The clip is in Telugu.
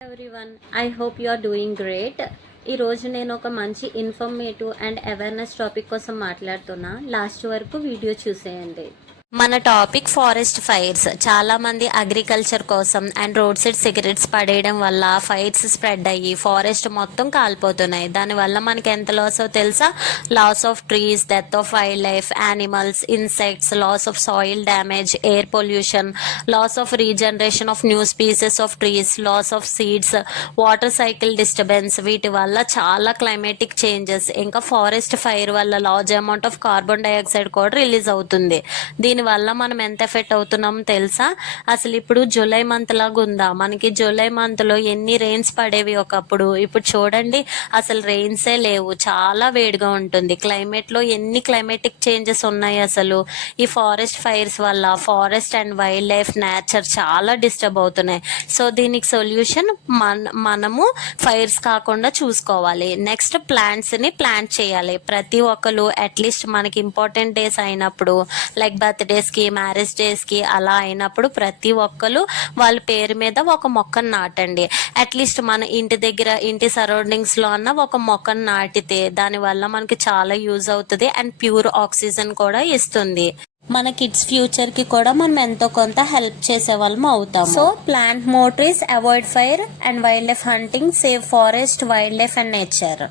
Everyone, I hope you are doing great. ఈరోజు నేను ఒక మంచి ఇన్ఫర్మేటివ్ అండ్ అవేర్నెస్ టాపిక్ కోసం మాట్లాడుతున్నా. లాస్ట్ వరకు వీడియో చూసేయండి. మన టాపిక్ ఫారెస్ట్ ఫైర్స్. చాలా మంది అగ్రికల్చర్ కోసం అండ్ రోడ్ సైడ్ సిగరెట్స్ పడేయడం వల్ల ఫైర్స్ స్ప్రెడ్ అయ్యి ఫారెస్ట్ మొత్తం కాలిపోతున్నాయి. దానివల్ల మనకి ఎంత లాస్ తెలుసా? Loss of trees, death of wild life, animals, insects, loss of soil damage, air pollution, loss of regeneration of new species of trees, loss of seeds, water cycle disturbance. వీటి వల్ల చాలా క్లైమేటిక్ చేంజెస్, ఇంకా ఫారెస్ట్ ఫైర్ వల్ల large amount of carbon dioxide కూడా రిలీజ్ అవుతుంది. దీని వల్ల మనం ఎంత ఎఫెక్ట్ అవుతున్నాం తెలుసా? అసలు ఇప్పుడు జూలై మంత్ లాగా ఉందా? మనకి జూలై మంత్ లో ఎన్ని రెయిన్స్ పడేవి ఒకప్పుడు. ఇప్పుడు చూడండి, అసలు రెయిన్సే లేవు. చాలా వేడిగా ఉంటుంది. క్లైమేట్ లో ఎన్ని క్లైమేటిక్ చేంజెస్ ఉన్నాయి. అసలు ఈ ఫారెస్ట్ ఫైర్స్ వల్ల forest and wild life, nature చాలా డిస్టర్బ్ అవుతున్నాయి. సో దీనికి సొల్యూషన్ మనము ఫైర్స్ కాకుండా చూసుకోవాలి. నెక్స్ట్ ప్లాంట్స్ ని ప్లాంట్ చేయాలి. ప్రతి ఒక్కరు అట్లీస్ట్ మనకి ఇంపార్టెంట్ డేస్ అయినప్పుడు, లైక్ బర్త్డేస్ కి, మ్యారేజ్ డేస్ కి అలా అయినప్పుడు ప్రతి ఒక్కరు వాళ్ళ పేరు మీద ఒక మొక్కను నాటండి. అట్లీస్ట్ మన ఇంటి దగ్గర, ఇంటి సరౌండింగ్స్ లో అన్న ఒక మొక్కను నాటితే దానివల్ల మనకి చాలా యూజ్ అవుతుంది అండ్ ప్యూర్ ఆక్సిజన్ కూడా ఇస్తుంది. మన కిడ్స్ ఫ్యూచర్ కి కూడా మనం ఎంతో కొంత హెల్ప్ చేసే వాళ్ళం అవుతాం. So plant more trees, avoid fire and wild life hunting, save forest, wild life and nature.